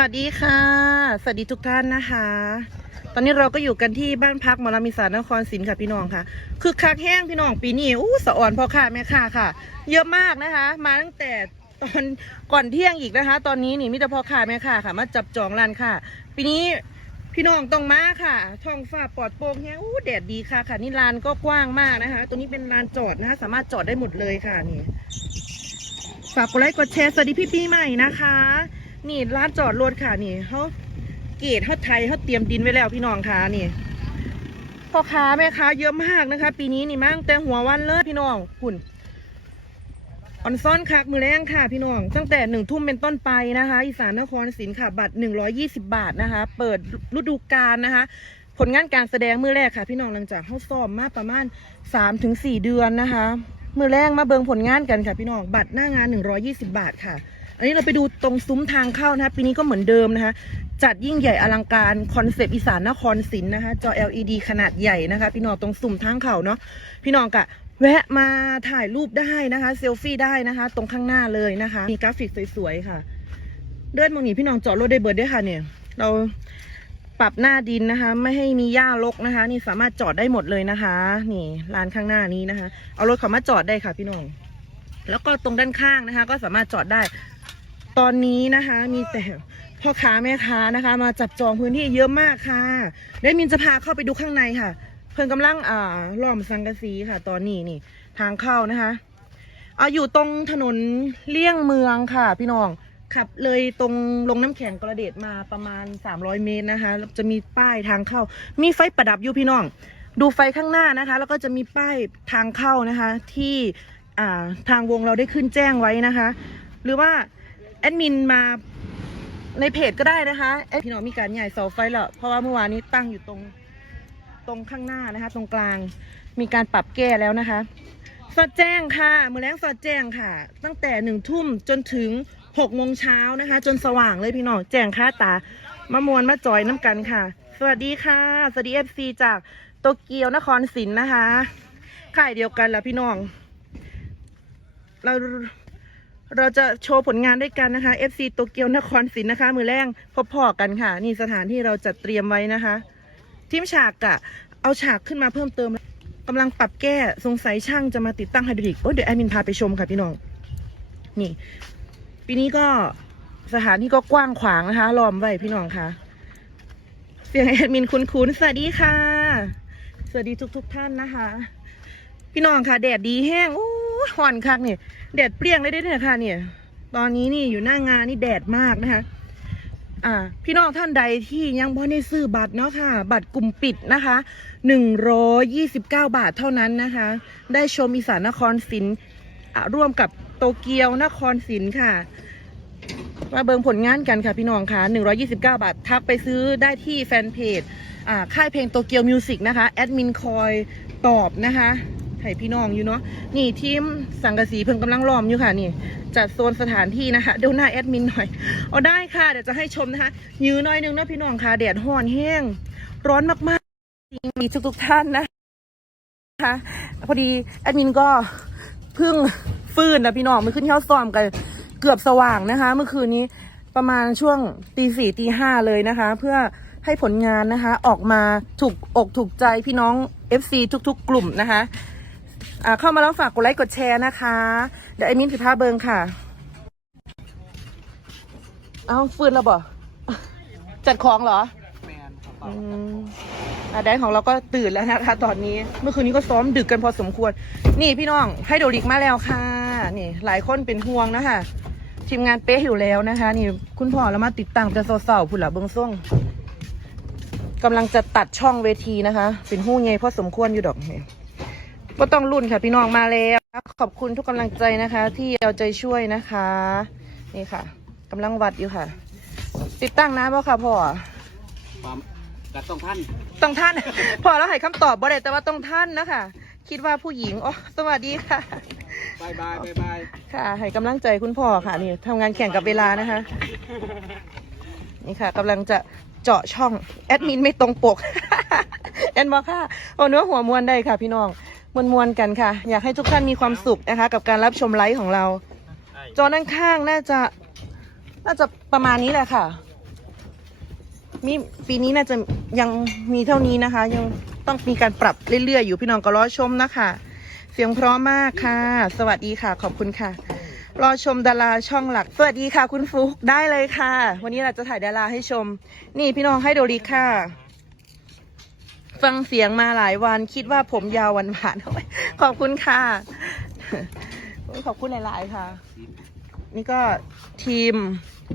วัสดีค่ะ สวัสดีทุกท่านนะคะ ตอนนี้เราก็อยู่กันที่บ้านพักมอลำมิสานนครศรีค่ะพี่น้องค่ะ คือคักแห้งพี่น้องปีนี้อู้สะอ่อนพ่อค่ะแม่ค่ะค่ะ เยอะมากนะคะ มาตั้งแต่ตอนก่อนเที่ยงอีกนะคะ ตอนนี้นี่มิตรพ่อค่ะแม่ค่ะค่ะ มาจับจองร้านค่ะ ปีนี้พี่น้องต้องมาค่ะ ท้องฟ้าปลอดโปร่งแห้งอู้แดดดีค่ะค่ะ นี่ลานก็กว้างมากนะคะ ตัวนี้เป็นลานจอดนะคะ สามารถจอดได้หมดเลยค่ะนี่ ฝากกดไลค์กดแชร์สวัสดีพี่ปีใหม่นะคะ นี่ร้านจอดรถค่ะนี่เขาเกตเขาไทยเขาเตรียมดินไว้แล้วพี่น้องค่ะนี่พ่อค้าแม่ค้าเยอะมากนะคะ ปีนี้นี่มั่งแต่หัววันเลยพี่น้องคุณออนซ่อนคักมือแรงค่ะพี่น้อง ตั้งแต่หนึ่งทุ่มเป็นต้นไปนะคะ อีสานนครศรีค่ะบัตรหนึ่งร้อยี่สิบาทนะคะ เปิดฤดูกาลนะคะ ผลงานการแสดงมือแรกค่ะ พี่น้องหลังจากเขาซ้อมมาประมาณสามถึงสี่เดือนนะคะ มือแรกมาเบิงผลงานกันค่ะพี่น้อง บัตรหน้างานหนึ่งร้อยี่สิบาทค่ะ อันนี้เราไปดูตรงซุ้มทางเข้านะคะปีนี้ก็เหมือนเดิมนะคะ จัดยิ่งใหญ่อลังการคอนเซปต์อีสานนครศรีนะคะจอ LED ขนาดใหญ่นะคะ พี่น้องตรงซุ้มทางเข้าเนาะพี่น้องกะแวะมาถ่ายรูปได้นะคะเซลฟี่ได้นะคะ ตรงข้างหน้าเลยนะคะ มีกราฟิกสวยๆค่ะ เดินมองหนีพี่น้องจอดรถได้เบิร์ดด้วยค่ะเนี่ย เราปรับหน้าดินนะคะ ไม่ให้มีหญ้ารกนะคะ นี่สามารถจอดได้หมดเลยนะคะ นี่ลานข้างหน้านี้นะคะ เอารถเขามาจอดได้ค่ะพี่น้องแล้วก็ตรงด้านข้างนะคะ ก็สามารถจอดได้ ตอนนี้นะคะมีแต่พ่อค้าแม่ค้านะคะ มาจับจองพื้นที่เยอะมากค่ะได้มินจะพาเข้าไปดูข้างในค่ะ เพิ่นกำลังอ่าล้อมสังกะสีค่ะ ตอนนี้นี่ ทางเข้านะคะอ่าอยู่ตรงถนนเลี่ยงเมืองค่ะ พี่น้องขับเลยตรงลงน้ำแข็งกระเดดมาประมาณ 300 เมตรนะคะ จะมีป้ายทางเข้า มีไฟประดับอยู่พี่น้อง ดูไฟข้างหน้านะคะ แล้วก็จะมีป้ายทางเข้านะคะ ที่อ่าทางวงเราได้ขึ้นแจ้งไว้นะคะ หรือว่า แอดมินมาในเพจก็ได้นะคะแอดพี่น้องมีการใหญ่เสาไฟแล้วเพราะว่าเมื่อวานนี้ตั้งอยู่ตรงตรงข้างหน้านะคะ ตรงกลางมีการปรับแก้แล้วนะคะ สอดแจ้งค่ะมือแรงสอดแจ้งค่ะ ตั้งแต่หนึ่งทุ่มจนถึงหกโมงเช้านะคะ จนสว่างเลยพี่น้องแจ้งค่าตามามวนมาจอยน้ำกันค่ะ สวัสดีค่ะ สวัสดีเอฟซีจากโตเกียวนครศรีนะคะ ค่ายเดียวกันแล้วพี่น้อง เรา เราจะโชว์ผลงานด้วยกันนะคะ FC โตเกียวนครศรีนะคะ มือแรงพอๆกันค่ะ นี่สถานที่เราจัดเตรียมไว้นะคะ ทีมฉากอะเอาฉากขึ้นมาเพิ่มเติมกำลังปรับแก้สงสัยช่างจะมาติดตั้งไฮดรอลิกโอ้ยเดี๋ยวแอดมินพาไปชมค่ะพี่น้อง นี่ ปีนี้ก็สถานที่ก็กว้างขวางนะคะล้อมไว้พี่น้องค่ะ เสียงแอดมินคุ้นๆสวัสดีค่ะ สวัสดีทุกๆท่านนะคะ พี่น้องค่ะ แดดดีแห้งโอ้ ห่อนคักเนี่ยแดดเปรี้ยงเลยได้เนี่ยค่ะเนี่ย ตอนนี้นี่อยู่หน้างานนี่แดดมากนะคะ อ่า พี่น้องท่านใดที่ยังบ่ได้ซื้อบัตรเนาะค่ะ บัตรกลุ่มปิดนะคะหนึ่งร้อยี่สิบเก้าบาทเท่านั้นนะคะ ได้ชมอีสานนครศิลป์ร่วมกับโตเกียวนครศิลป์ค่ะมาเบิงผลงานกันค่ะพี่น้องค่ะ 129 บาท ทักไปซื้อได้ที่แฟนเพจค่ายเพลงโตเกียวมิวสิกนะคะ แอดมินคอยตอบนะคะ ให้พี่น้องอยู่เนาะนี่ทีมสังกะสีเพิ่งกำลังล้อมอยู่ค่ะนี่ จัดโซนสถานที่นะคะเดี๋ยวหน้าแอดมินหน่อยเอาได้ค่ะเดี๋ยวจะให้ชมนะคะยืนหน่อยนึงนะพี่น้องค่ะแดดห่อนแห้ง ร้อนมากๆจริงมีทุกๆท่านนะคะพอดีแอดมินก็เพิ่งฟื้นนะพี่น้องมื่อคืนที่เขาซ้อมกันเกือบสว่างนะคะ เมื่อคืนนี้ประมาณช่วงตีสี่ตีห้าเลยนะคะ เพื่อให้ผลงานนะคะออกมาถูกอกถูกใจพี่น้อง FC ทุกๆ กลุ่มนะคะ เข้ามาแล้วฝากกดไลค์กดแชร์นะคะ เดี๋ยวไอ้มิ้นถือผ้าเบิงค่ะ เอาฟืนแล้วบ่จัดของเหรอแมนครับอืมอาแดนของเราก็ตื่นแล้วนะคะตอนนี้ เมื่อคืนนี้ก็ซ้อมดึกกันพอสมควร นี่พี่น้องให้โดริกมาแล้วค่ะ นี่ หลายคนเป็นห่วงนะคะทีมงานเป๊ะอยู่แล้วนะคะ นี่คุณพ่อเรามาติดตั้งแต่เสาๆผุนละเบิ้งส่งกำลังจะตัดช่องเวทีนะคะ เป็นหู้ไงพอสมควรอยู่ดอกนี่ ก็ต้องรุ่นค่ะพี่น้องมาแล้วขอบคุณทุกกำลังใจนะคะ ที่เอาใจช่วยนะคะ นี่ค่ะกำลังวัดอยู่ค่ะ ติดตั้งนะพ่อค่ะพ่อความกัดต้องท่านต้องท่าน พอแล้วให้คำตอบบ่ได้แต่ว่าต้องท่านนะคะคิดว่าผู้หญิงอ๋อสวัสดีค่ะบายบายบายบายค่ะ ให้กำลังใจคุณพ่อค่ะนี่ทำงานแข่งกับเวลานะคะ นี่ค่ะกำลังจะเจาะช่องแอดมินไม่ตรงปกแอนบอกค่ะเอาเนื้อหัวมวนได้ค่ะพี่น้อง มวนมวนๆกันค่ะ อยากให้ทุกท่านมีความสุขนะคะ กับการรับชมไลฟ์ของเรา จอด้านข้างน่าจะ น่าจะประมาณนี้แหละค่ะ มีปีนี้น่าจะยังมีเท่านี้นะคะ ยังต้องมีการปรับเรื่อยๆ อยู่พี่น้องก็รอชมนะคะ เสียงเพราะมากค่ะ สวัสดีค่ะขอบคุณค่ะ รอชมดาราช่องหลัก สวัสดีค่ะ คุณฟุกได้เลยค่ะ วันนี้เราจะถ่ายดาราให้ชม นี่พี่น้องให้โดริค่ะ ฟังเสียงมาหลายวันคิดว่าผมยาววานหวานขอบคุณค่ะ ขอบคุณหลาย ๆ ค่ะ นี่ก็ทีม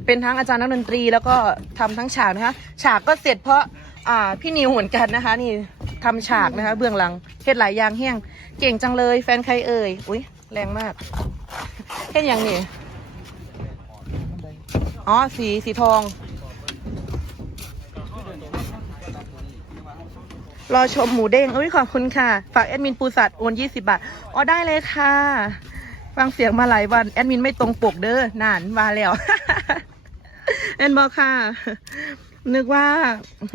เป็นทั้งอาจารย์นักดนตรี แล้วก็ทำทั้งฉากนะคะ ฉากก็เสร็จเพราะอ่าพี่นิวเหมือนกันนะคะ นี่ทำฉากนะคะ เบื้องหลังเฮ็ดหลายอย่างแห้งเก่งจังเลยแฟนใครเอ่ยอุ้ยแรงมากเฮ็ดอย่างนี่อ๋อสีสีทอง รอชมหมูเด้งอุ้ยขอบคุณค่ะ ฝากแอดมินปูสัตว์โอนยี่สิบาท อ๋อได้เลยค่ะ ฟังเสียงมาหลายวัน แอดมินไม่ตรงปกเด้อนานมาแล้ว แอนบอกค่ะ นึกว่า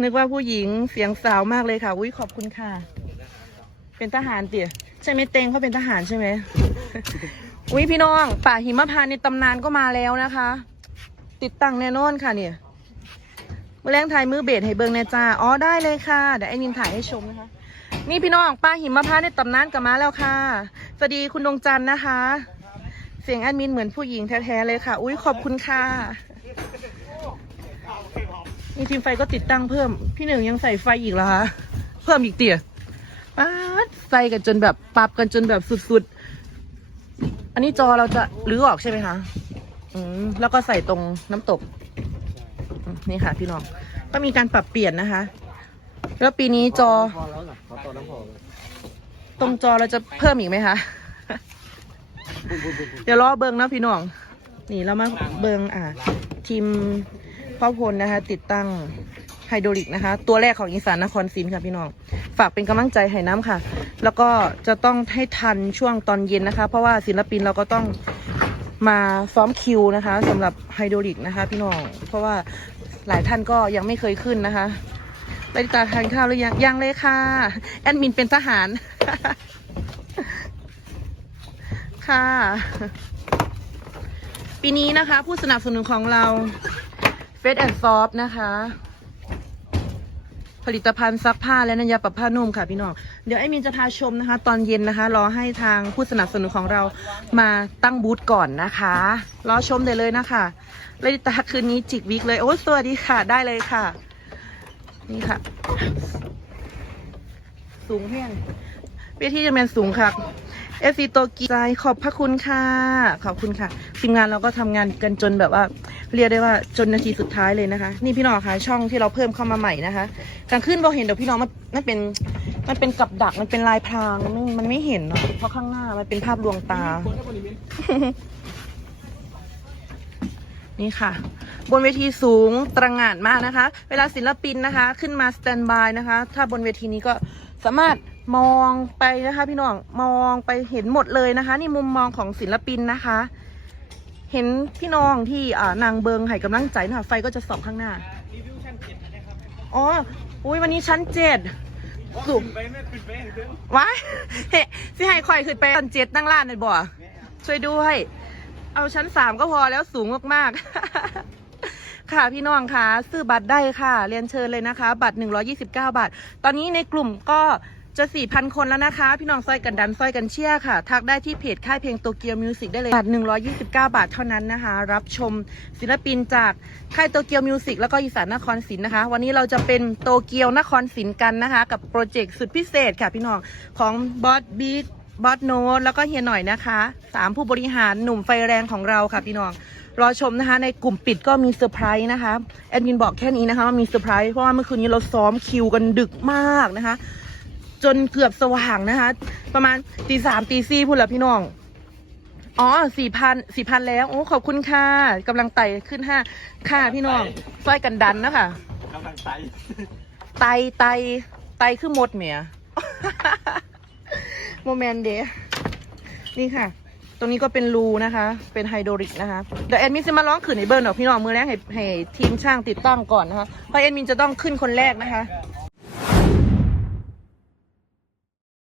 นึกว่าผู้หญิงเสียงสาวมากเลยค่ะ อุ้ยขอบคุณค่ะ เป็นทหารเตี๋ยใช่ไหมเต็งเขาเป็นทหารใช่ไหมอุ้ยพี่น้อง ป่าหิมพานต์ในตำนานก็มาแล้วนะคะ ติดตั้งแน่นอนค่ะเนี่ย มือแรงถ่ายมือเบสให้เบิงแน่จ้า อ๋อได้เลยค่ะ เดี๋ยวแอดมินถ่ายให้ชมนะคะ นี่พี่น้องป้าหิมะพานต์ในตำนานกลับมาแล้วค่ะ สวัสดีคุณดวงจันทร์นะคะ เสียงแอดมินเหมือนผู้หญิงแท้ๆเลยค่ะ อุ้ยขอบคุณค่ะ นี่ทีมไฟก็ติดตั้งเพิ่ม พี่หนึ่งยังใส่ไฟอีกเหรอคะ เพิ่มอีกเตี๋ยป๊าใส่กันจนแบบปรับกันจนแบบสุดๆ อันนี้จอเราจะรื้อออกใช่ไหมคะ อืมแล้วก็ใส่ตรงน้ำตก นี่ค่ะพี่น้องก็มีการปรับเปลี่ยนนะคะ แล้วปีนี้จอพอแล้วเหรอขอตัวน้ำพอตรงจอเราจะเพิ่มอีกไหมคะเดี๋ยวรอเบิงนะพี่น้อง นี่เรามาเบิงอ่าทีมพ่อพลนะคะ ติดตั้งไฮโดรลิกนะคะ ตัวแรกของอีสานนครศรีค่ะพี่น้อง ฝากเป็นกำลังใจให้น้ำค่ะ แล้วก็จะต้องให้ทันช่วงตอนเย็นนะคะ เพราะว่าศิลปินเราก็ต้องมาซ้อมคิวนะคะสำหรับไฮโดรลิกนะคะ พี่น้อง เพราะว่า หลายท่านก็ยังไม่เคยขึ้นนะคะไปตาทานข้าวหรือยังยังเลยค่ะ แอดมินเป็นทหาร ค่ะ ปีนี้นะคะ ผู้สนับสนุนของเราเฟสแอนด์ซอฟนะคะ ผลิตภัณฑ์ซักผ้าและน้ำยาปรับผ้านุ่มค่ะพี่น้อง เดี๋ยวไอ้มินจะพาชมนะคะ ตอนเย็นนะคะ รอให้ทางผู้สนับสนุนของเรามาตั้งบูธก่อนนะคะ รอชมได้เลยนะคะเลยตาคืนนี้จิกวิกเลย โอ้สวัสดีค่ะ ได้เลยค่ะ นี่ค่ะ สูงแห้ง เวทีจะเป็นสูงค่ะเอฟซีโตกีใจขอบพระคุณค่ะ ขอบคุณค่ะทีมงานเราก็ทำงานกันจนแบบว่า เรียกได้ว่าจนนาทีสุดท้ายเลยนะคะ นี่พี่น้องคะช่องที่เราเพิ่มเข้ามาใหม่นะคะกลางคืนเราเห็นเดี๋ยวพี่น้องมันมันเป็นมันเป็นกับดักมันเป็นลายพรางมันไม่มันไม่เห็นเนาะเพราะข้างหน้ามันเป็นภาพลวงตา นี่ค่ะ บนเวทีสูงตระหง่านมากนะคะ เวลาศิลปินนะคะ ขึ้นมาสแตนบายนะคะ ถ้าบนเวทีนี้ก็สามารถมองไปนะคะพี่น้องมองไปเห็นหมดเลยนะคะ นี่มุมมองของศิลปินนะคะ เห็นพี่น้องที่อ่านางเบิงให้กำลังใจนะคะไฟก็จะส่องข้างหน้าอ๋ออุ้ยวันนี้ชั้นเจ็ดสูงไปแม่ขึ้นไปให้ถึงว้ายเฮ้สิให้คอยขึ้นไปชั้นเจ็ดนั่งล่านเลยบ่ช่วยด้วย เอาชั้นสามก็พอแล้วสูงมากๆค่ะพี่น้องคะซื้อบัตรได้ค่ะ เรียนเชิญเลยนะคะ บัตร 129 บาท ตอนนี้ในกลุ่มก็ จะ 4,000 คนแล้วนะคะ พี่น้องซอยกันดันซอยกันเชียค่ะ ทักได้ที่เพจค่ายเพลงโตเกียวมิวสิกได้เลยบัตร129 บาทเท่านั้นนะคะ รับชมศิลปินจากค่ายโตเกียวมิวสิกแล้วก็อีสานนครศิลป์นะคะ วันนี้เราจะเป็นโตเกียวนครศิลป์กันนะคะ กับโปรเจกต์สุดพิเศษค่ะ พี่น้องของบอสบีทบอสโนตแล้วก็เฮียหน่อยนะคะสามผู้บริหารหนุ่มไฟแรงของเราค่ะพี่น้อง รอชมนะคะ ในกลุ่มปิดก็มีเซอร์ไพรส์นะคะแอดมินบอกแค่นี้นะคะว่ามีเซอร์ไพรส์เพราะว่าเมื่อคืนนี้เราซ้อมคิวกันดึกมากนะคะ จนเกือบสว่างนะคะ ประมาณตีสามตีสี่พูดแล้วพี่น้อง อ๋อสี่พันสี่พันแล้ว โอ้ขอบคุณค่ะกำลังไต่ขึ้นห้าค่ะพี่น้องซอยกันดันนะคะกำลังใจไตไตไตคือหมดเมียโมเมนเดนี่ค่ะ ตรงนี้ก็เป็นรูนะคะ เป็นไฮโดรลิกนะคะ เดี๋ยวแอดมินจะมาร้องขืนในเบิร์นหรอกพี่น้องมือแรกให้ให้ทีมช่างติดตั้งก่อนนะคะ เพราะแอดมินจะต้องขึ้นคนแรกนะคะก็